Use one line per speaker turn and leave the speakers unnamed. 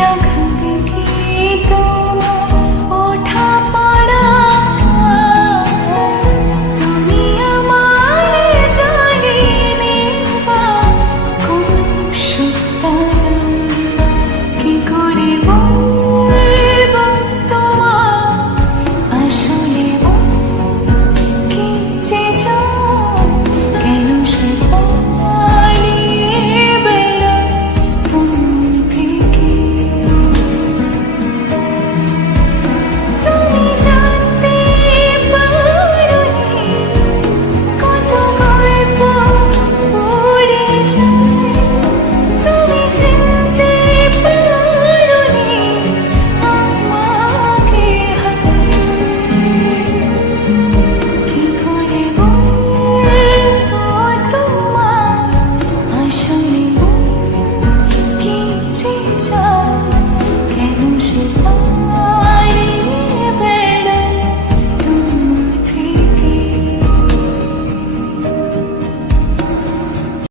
yang